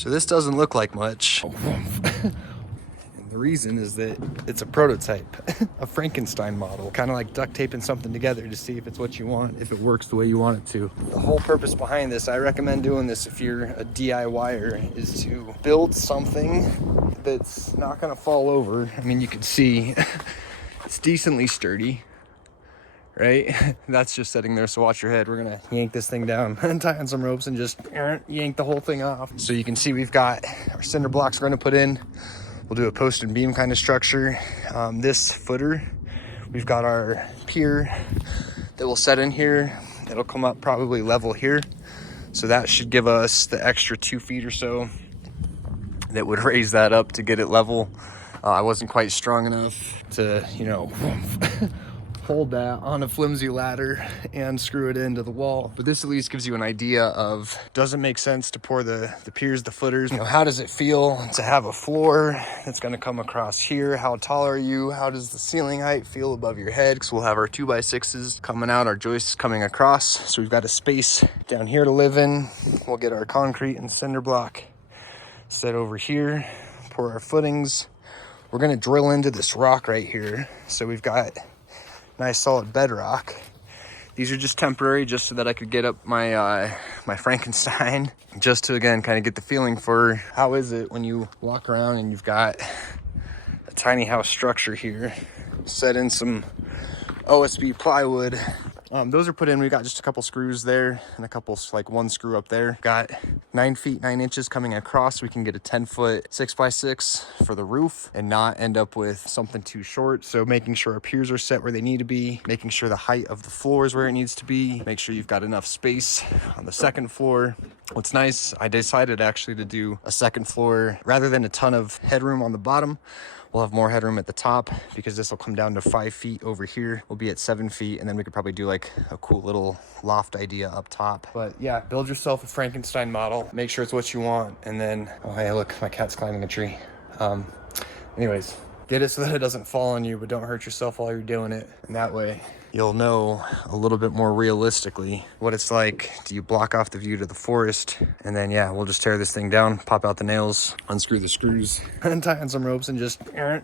So this doesn't look like much. The reason is that it's a prototype, a Frankenstein model, kind of like duct taping something together to see if it's what you want, if it works the way you want it to. The whole purpose behind this, I recommend doing this if you're a DIYer, is to build something that's not gonna fall over. I mean, you can see it's decently sturdy, right? That's just sitting there, so watch your head. We're gonna yank this thing down and tie on some ropes and just yank the whole thing off. So you can see we've got our cinder blocks we're gonna put in. We'll do a post and beam kind of structure. This footer, we've got our pier that will set in here. It'll come up probably level here. So that should give us the extra 2 feet or so that would raise that up to get it level. I wasn't quite strong enough to, you know, hold that on a flimsy ladder and screw it into the wall. But this at least gives you an idea of, does it make sense to pour the piers, the footers? You know, how does it feel to have a floor that's gonna come across here? How tall are you? How does the ceiling height feel above your head? Because we'll have our 2x6s coming out, our joists coming across. So we've got a space down here to live in. We'll get our concrete and cinder block set over here, pour our footings. We're gonna drill into this rock right here. So we've got nice solid bedrock. These are just temporary, just so that I could get up my my Frankenstein, just to again kind of get the feeling for how is it when you walk around and you've got a tiny house structure here, set in some OSB plywood. Those are put in. We got just a couple screws there and a couple, like 1 screw up there. Got 9 feet 9 inches coming across. We can get a 10-foot 6x6 for the roof and not end up with something too short. So making sure our piers are set where they need to be, making sure the height of the floor is where it needs to be, make sure you've got enough space on the second floor. What's nice, I decided actually to do a second floor rather than a ton of headroom on the bottom. We'll have more headroom at the top because this will come down to 5 feet over here. We'll be at 7 feet, and then we could probably do like a cool little loft idea up top. But yeah, build yourself a Frankenstein model. Make sure it's what you want. And then, oh hey, look, my cat's climbing a tree. Anyways, get it so that it doesn't fall on you, but don't hurt yourself while you're doing it. And that way, you'll know a little bit more realistically what it's like. Do you block off the view to the forest? And then yeah, we'll just tear this thing down, pop out the nails, unscrew the screws, and tie on some ropes and just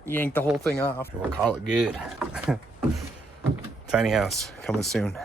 yank the whole thing off. We'll call it good. Tiny house coming soon.